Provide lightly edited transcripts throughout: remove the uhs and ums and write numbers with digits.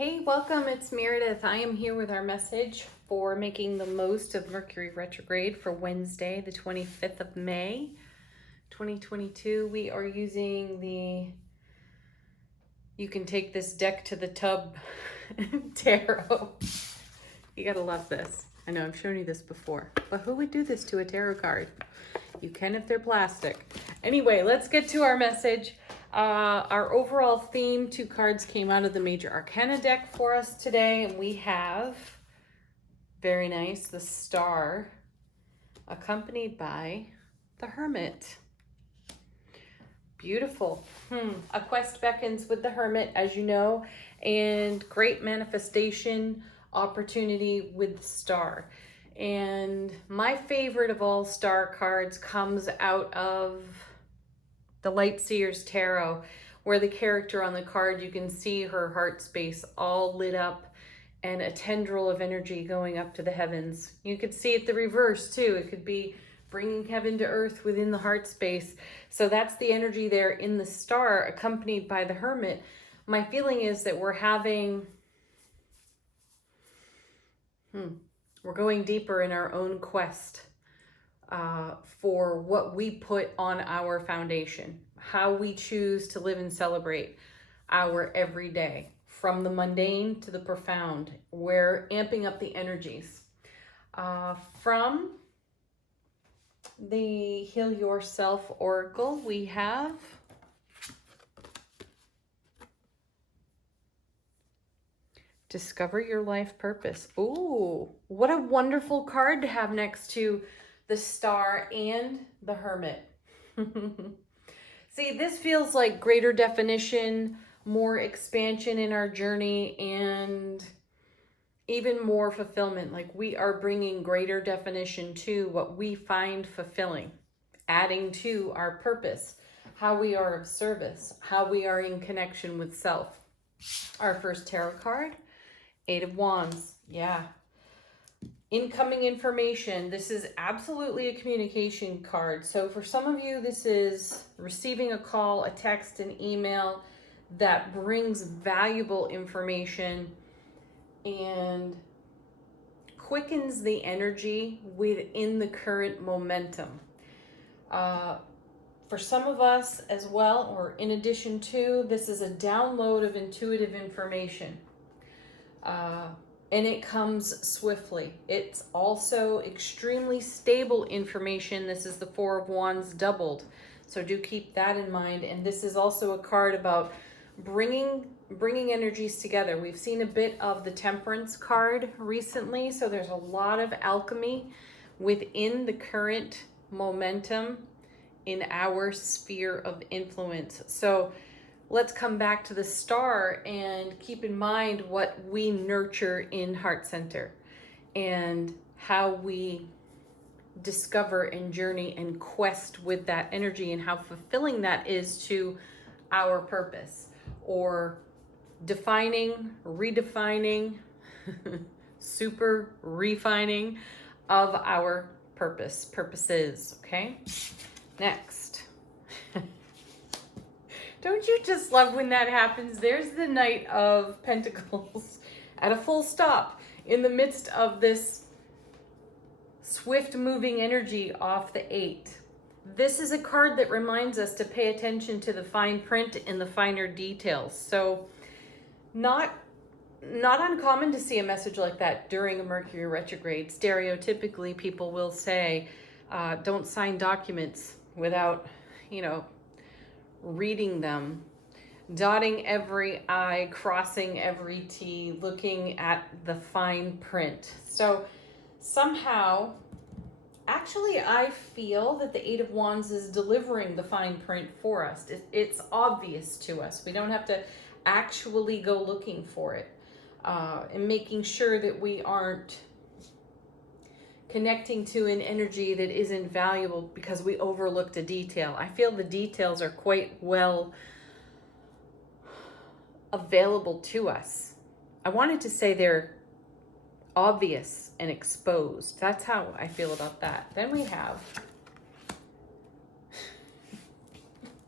Hey, welcome. It's Meredith. I am here with our message for making the most of Mercury retrograde for Wednesday, the 25th of May, 2022. We are using You Can Take This Deck to the Tub tarot. You gotta love this. I know I've shown you this before, but who would do this to a tarot card? You can if they're plastic. Anyway, let's get to our message. Our overall theme, 2 cards came out of the Major Arcana deck for us today. And we have, very nice, the Star, accompanied by the Hermit. Beautiful. A quest beckons with the Hermit, as you know, and great manifestation opportunity with the Star. And my favorite of all Star cards comes out of the Light Seer's Tarot, where the character on the card, you can see her heart space all lit up and a tendril of energy going up to the heavens. You could see it the reverse too. It could be bringing heaven to earth within the heart space. So that's the energy there in the Star, accompanied by the Hermit. My feeling is that we're having, we're going deeper in our own quest for what we put on our foundation, how we choose to live and celebrate our everyday, from the mundane to the profound. We're amping up the energies. From the Heal Yourself Oracle, we have Discover Your Life Purpose. Ooh, what a wonderful card to have next to the Star and the Hermit. See, this feels like greater definition, more expansion in our journey, and even more fulfillment. Like, we are bringing greater definition to what we find fulfilling, adding to our purpose, how we are of service, how we are in connection with self. Our first tarot card, 8 of Wands. Yeah. Incoming information. This is absolutely a communication card. So for some of you, this is receiving a call, a text, an email that brings valuable information and quickens the energy within the current momentum. For some of us as well, or in addition to, this is a download of intuitive information. And it comes swiftly. It's also extremely stable information. This is the 4 of Wands doubled. So do keep that in mind. And this is also a card about bringing energies together. We've seen a bit of the Temperance card recently. So there's a lot of alchemy within the current momentum in our sphere of influence. So let's come back to the Star and keep in mind what we nurture in Heart Center and how we discover and journey and quest with that energy, and how fulfilling that is to our purpose, or defining, redefining, super refining of our purposes. Okay, next. Don't you just love when that happens? There's the Knight of Pentacles at a full stop in the midst of this swift moving energy off the 8. This is a card that reminds us to pay attention to the fine print and the finer details. So not uncommon to see a message like that during a Mercury retrograde. Stereotypically, people will say, don't sign documents without, reading them, dotting every I, crossing every T, looking at the fine print. So somehow, actually, I feel that the 8 of Wands is delivering the fine print for us. It's obvious to us. We don't have to actually go looking for it, and making sure that we aren't connecting to an energy that isn't valuable because we overlooked a detail. I feel the details are quite well available to us. I wanted to say they're obvious and exposed. That's how I feel about that. Then we have,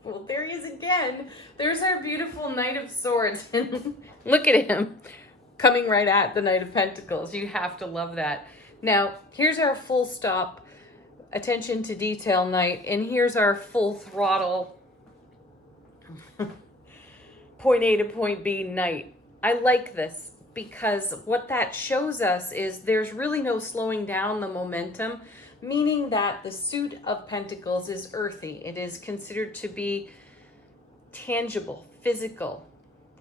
well, there he is again. There's our beautiful Knight of Swords. Look at him. coming right at the Knight of Pentacles. You have to love that. Now, here's our full stop, attention to detail Knight, and here's our full throttle point A to point B Knight. I like this because what that shows us is there's really no slowing down the momentum, meaning that the suit of Pentacles is earthy. It is considered to be tangible, physical,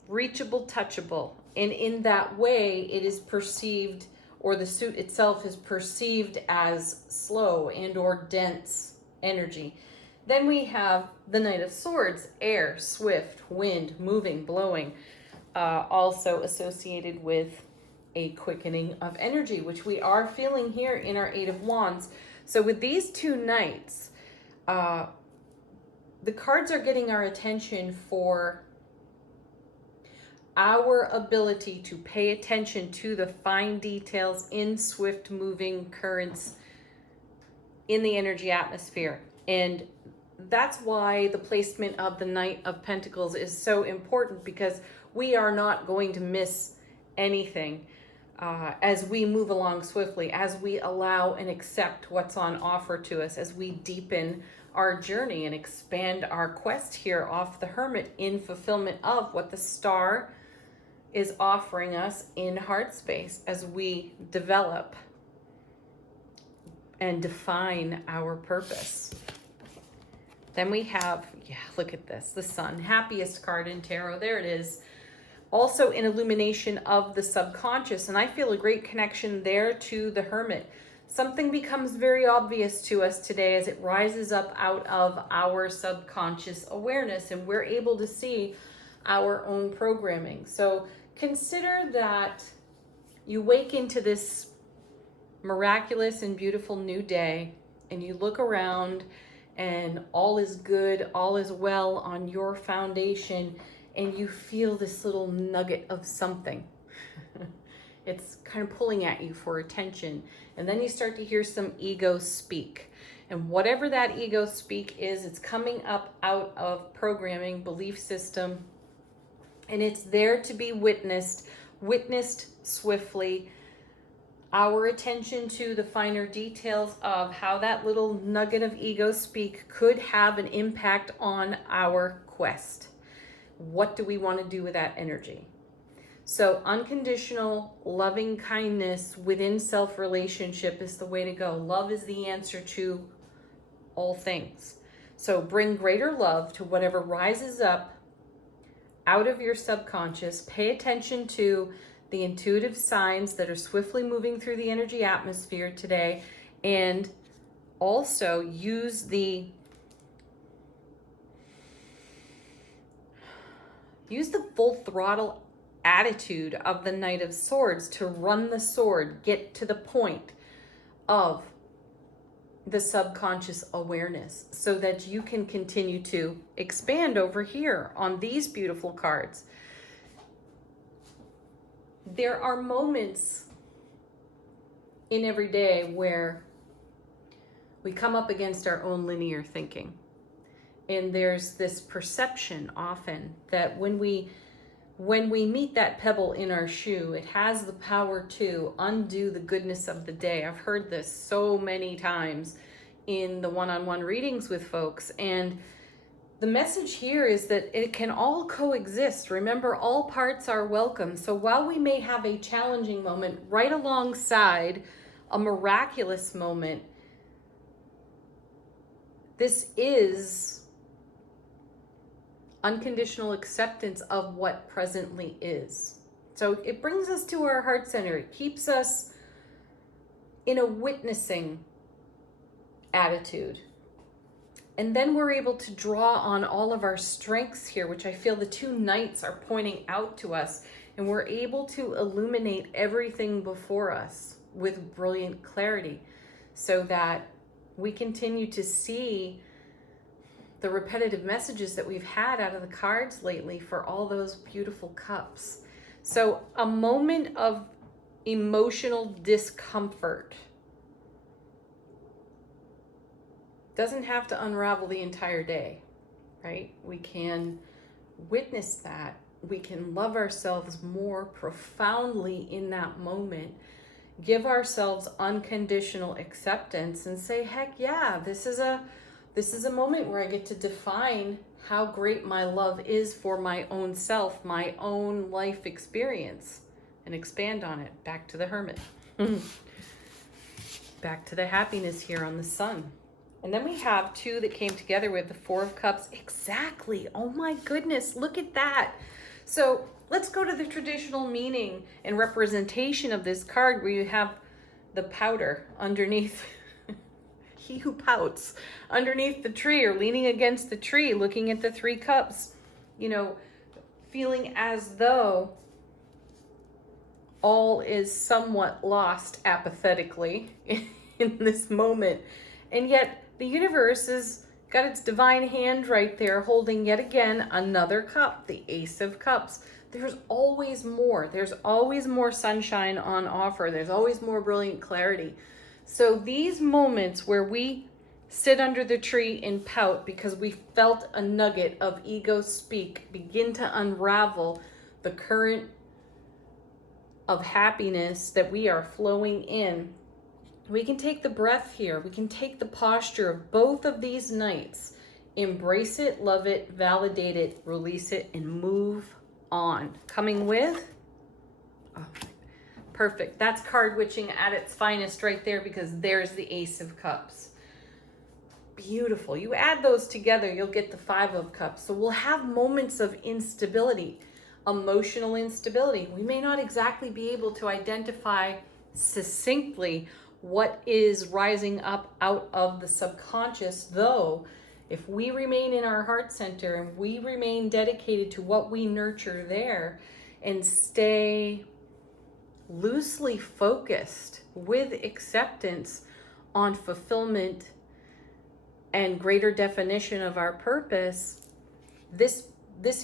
reachable, touchable. And in that way, it is perceived, or the suit itself is perceived as slow and or dense energy. Then we have the Knight of Swords, air, swift, wind, moving, blowing, also associated with a quickening of energy, which we are feeling here in our Eight of Wands. So with these two Knights, the cards are getting our attention for our ability to pay attention to the fine details in swift moving currents in the energy atmosphere. And that's why the placement of the Knight of Pentacles is so important, because we are not going to miss anything as we move along swiftly, as we allow and accept what's on offer to us, as we deepen our journey and expand our quest here off the Hermit in fulfillment of what the star is offering us in heart space as we develop and define our purpose. Then we have, look at this, the Sun, happiest card in tarot. There it is. Also an illumination of the subconscious. And I feel a great connection there to the Hermit. Something becomes very obvious to us today as it rises up out of our subconscious awareness, and we're able to see our own programming. So consider that you wake into this miraculous and beautiful new day, and you look around and all is good, all is well on your foundation, and you feel this little nugget of something. It's kind of pulling at you for attention. And then you start to hear some ego speak. And whatever that ego speak is, it's coming up out of programming, belief system, and it's there to be witnessed swiftly. Our attention to the finer details of how that little nugget of ego speak could have an impact on our quest. What do we want to do with that energy? So unconditional loving kindness within self-relationship is the way to go. Love is the answer to all things. So bring greater love to whatever rises up out of your subconscious. Pay attention to the intuitive signs that are swiftly moving through the energy atmosphere today, and also use the full throttle attitude of the Knight of Swords to run the sword, get to the point of the subconscious awareness so that you can continue to expand over here on these beautiful cards. There are moments in every day where we come up against our own linear thinking. And there's this perception often that when we meet that pebble in our shoe, it has the power to undo the goodness of the day. I've heard this so many times in the one-on-one readings with folks. And the message here is that it can all coexist. Remember, all parts are welcome. So while we may have a challenging moment right alongside a miraculous moment, this is unconditional acceptance of what presently is. So it brings us to our heart center. It keeps us in a witnessing attitude. And then we're able to draw on all of our strengths here, which I feel the two Knights are pointing out to us. And we're able to illuminate everything before us with brilliant clarity so that we continue to see the repetitive messages that we've had out of the cards lately for all those beautiful cups. So a moment of emotional discomfort doesn't have to unravel the entire day, right? We can witness that we can love ourselves more profoundly in that moment. Give ourselves unconditional acceptance and say, heck yeah, this is a moment where I get to define how great my love is for my own self, my own life experience, and expand on it. Back to the Hermit. Back to the happiness here on the Sun. And then we have two that came together with the Four of Cups. Exactly. Oh my goodness, look at that. So let's go to the traditional meaning and representation of this card, where you have the pouter underneath. He who pouts underneath the tree, or leaning against the tree, looking at the Three Cups, you know, feeling as though all is somewhat lost apathetically in this moment. And yet the universe has got its divine hand right there, holding yet again another cup, the Ace of Cups. There's always more. There's always more sunshine on offer. There's always more brilliant clarity. So these moments where we sit under the tree and pout because we felt a nugget of ego speak begin to unravel the current of happiness that we are flowing in. We can take the breath here. We can take the posture of both of these nights. Embrace it, love it, validate it, release it, and move on. Coming with, oh, perfect. That's card witching at its finest right there, because there's the Ace of Cups. Beautiful. You add those together, you'll get the Five of Cups. So we'll have moments of instability, emotional instability. We may not exactly be able to identify succinctly what is rising up out of the subconscious, though if we remain in our heart center and we remain dedicated to what we nurture there and stay loosely focused with acceptance on fulfillment and greater definition of our purpose, this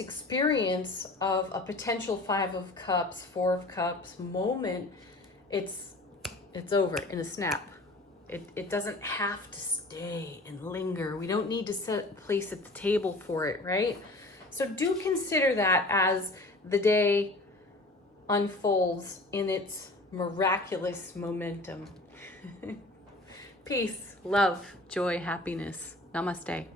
experience of a potential Five of Cups, Four of Cups moment, it's over in a snap. It doesn't have to stay and linger. We don't need to set a place at the table for it, right? So do consider that as the day unfolds in its miraculous momentum. Peace, love, joy, happiness. Namaste.